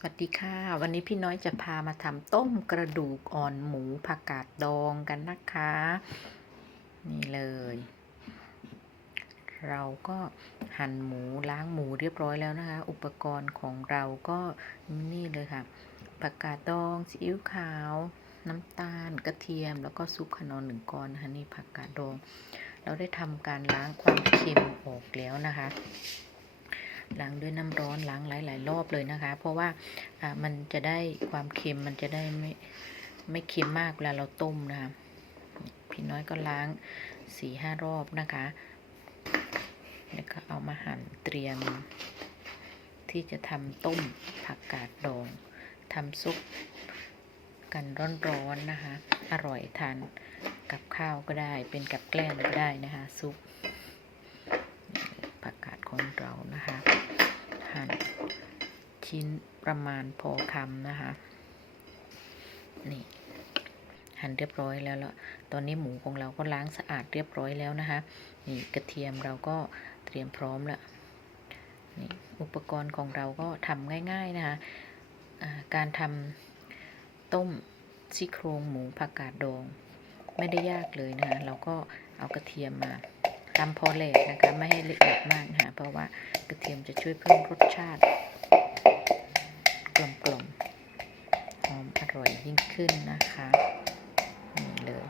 สวัสดีค่ะ วันนี้พี่น้อยจะพามาทำต้มกระดูกอ่อนหมูผักกาดดองกันนะคะ นี่เลย เราก็หั่นหมูล้างหมูเรียบร้อยแล้วนะคะ อุปกรณ์ของเราก็นี่เลยค่ะผักกาดดองซีอิ๊วขาว น้ำตาลกระเทียม แล้วก็ซุปขนอนหนึ่งก้อนนะคะนี่ผักกาดดอง เราได้ทำการล้างความเค็มออกแล้วนะคะ ล้างด้วยน้ำร้อนล้างหลาย ๆ รอบเลยนะคะ เพราะว่าอ่ามันจะได้ความเค็มมันจะได้ไม่ไม่เค็มมากเวลาเราต้มนะคะพี่น้อยก็ล้างสี่ห้ารอบนะคะ แล้วก็เอามาหั่นเตรียม ที่จะทำต้มผักกาดดองทำซุปกันร้อนๆนะคะ อร่อยทานกับข้าวก็ได้เป็นกับแกล้มก็ได้นะคะ ซุปผักกาดของเรานะคะ ชิ้นประมาณพอคำนะคะ นี่ หั่นเรียบร้อยแล้วแล้ว ตอนนี้หมูของเราก็ล้างสะอาดเรียบร้อยแล้วนะคะ นี่กระเทียมเราก็เตรียมพร้อมแล้วนี่อุปกรณ์ของเราก็ทำง่าย ๆนะคะะการทำต้มซี่โครงหมูผักกาดดองไม่ได้ยากเลยนะคะเราก็เอากระเทียมมาตำพอแหลกนะคะ ไม่ให้ละเอียดมากนะคะเพราะว่ากระเทียมจะช่วยเพิ่มรสชาติ กลมกลมๆ หอมอร่อยยิ่งขึ้นนะคะนี่เลย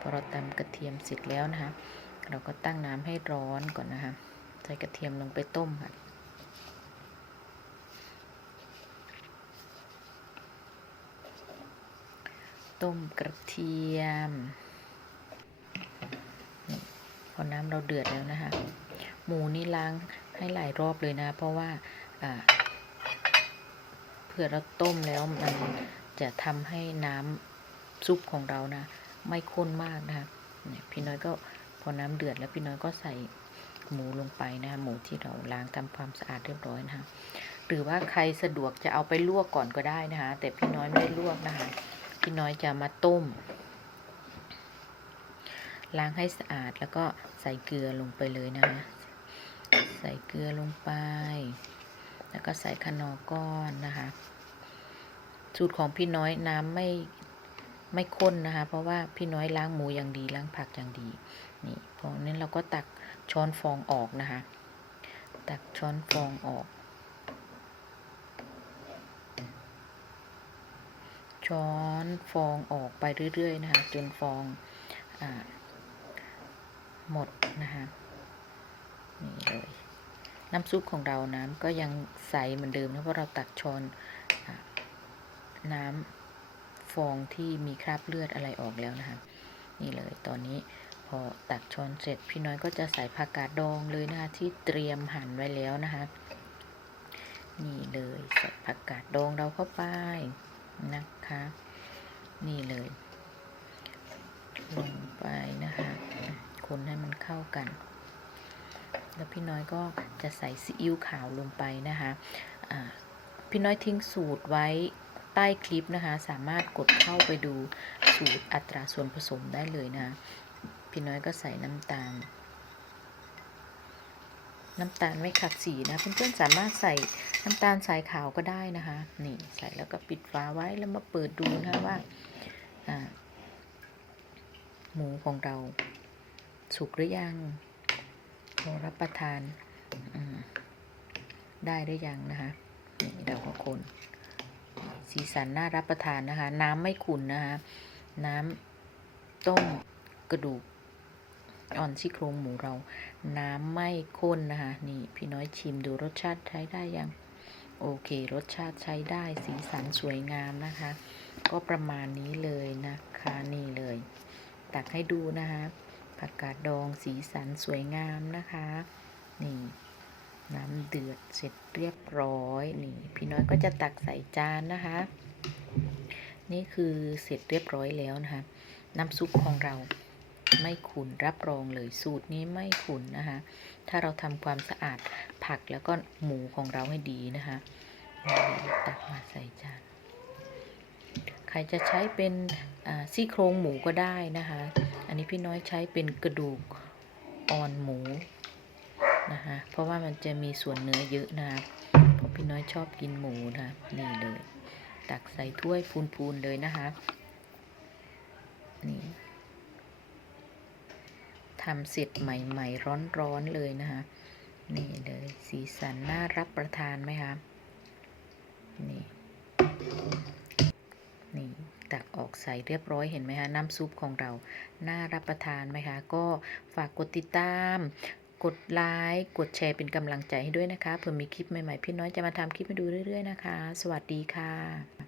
พอเราตำกระเทียมเสร็จแล้วนะคะ เราก็ตั้งน้ำให้ร้อนก่อนนะคะ ใส่กระเทียมลงไปต้มค่ะต้มกระเทียม พอน้ำเราเดือดแล้วนะคะ หมูนี่ล้างให้หลายรอบเลยนะ เพราะว่า เผื่อเราต้มแล้วมันจะทำให้น้ำซุปของเรานะ ไม่ข้นมากนะคะเนี่ยพี่น้อยก็พอน้ำเดือดแล้วพี่น้อยก็ใส่หมูลงไปนะคะหมูที่เราล้างทำความสะอาดเรียบร้อยนะคะหรือว่าใครสะดวกจะเอาไปลวกก่อนก็ได้นะคะแต่พี่น้อยไม่ได้ลวกนะคะพี่น้อยจะมาต้ม ล้างให้สะอาดแล้วก็ใส่เกลือลงไปเลยนะคะใส่เกลือลงไป แล้วก็ใส่ขนอก้อนนะคะ สูตรของพี่น้อยน้ำไม่ไม่ข้นนะคะ เพราะว่าพี่น้อยล้างหมูอย่างดีล้างผักอย่างดีนี่พอนั้นเราก็ตักช้อนฟองออกนะคะ ตักช้อนฟองออก ช้อนฟองออกไปเรื่อยๆนะคะจนฟองอหมดนะคะนี่เลย น้ำซุปของเราน้ำก็ยังใสเหมือนเดิมนะเพราะเราตักช้อนน้ำฟองที่มีคราบเลือดอะไรออกแล้วนะคะ นี่เลยตอนนี้พอตักช้อนเสร็จพี่น้อยก็จะใส่ผักกาดดองเลยนะคะที่เตรียมหั่นไว้แล้วนะคะนี่เลยใส่ผักกาดดองเราเข้าไปนะคะ นี่เลยลงไปนะคะคนให้มันเข้ากัน แล้วพี่น้อยก็จะใส่ซีอิ๊วขาวลงไปนะคะะพี่น้อยทิ้งสูตรไว้ใต้คลิปนะคะ สามารถกดเข้าไปดูสูตรอัตราส่วนผสมได้เลยนะ พี่น้อยก็ใส่น้ำตาล น้ำตาลไม่ขัดสีนะ เพื่อนๆสามารถใส่น้ำตาลสายขาวก็ได้นะคะ นี่ใส่แล้วก็ปิดฝาไว้แล้วมาเปิดดูนะว่าหมูของเราสุกหรือยัง พอรับประทานได้หรือยังนะคะนี่เราก็คน สีสันน่ารับประทานนะคะ น้ำไม่ขุ่นนะคะ น้ำต้มกระดูกอ่อนซี่โครงหมูเรา น้ำไม่ข้นนะคะ นี่พี่น้อยชิมดูรสชาติใช้ได้ยัง โอเค รสชาติใช้ได้สีสันสวยงามนะคะ ก็ประมาณนี้เลยนะคะ นี่เลย ตักให้ดูนะคะ ผักกาดดองสีสันสวยงามนะคะ นี่น้ำเดือดเสร็จเรียบร้อย นี่ พี่น้อยก็จะตักใส่จานนะคะ นี่คือเสร็จเรียบร้อยแล้วนะคะ น้ำซุปของเราไม่ขุนรับรองเลยสูตรนี้ไม่ขุนนะคะ ถ้าเราทำความสะอาดผักแล้วก็หมูของเราให้ดีนะคะตักมาใส่จาน ใครจะใช้เป็นซี่โครงหมูก็ได้นะคะ อันนี้พี่น้อยใช้เป็นกระดูกอ่อนหมูนะคะเพราะว่ามันจะมีส่วนเนื้อเยอะนะคะพอพี่พี่น้อยชอบกินหมูนะนี่เลย ตักใส่ถ้วยพูนๆเลยนะคะนี่ทำเสร็จใหม่ๆ ร้อนๆเลยนะคะนี่เลยสีสันน่ารับประทานไหมคะนี่ ตักออกใส่เรียบร้อยเห็นไหมคะน้ำซุปของเราน่ารับประทานไหมคะ ก็ฝากกดติดตาม กดไลค์กดแชร์เป็นกำลังใจให้ด้วยนะคะเผื่อมีคลิปใหม่ๆ พี่น้อยจะมาทำคลิปให้ดูเรื่อยๆนะคะ สวัสดีค่ะ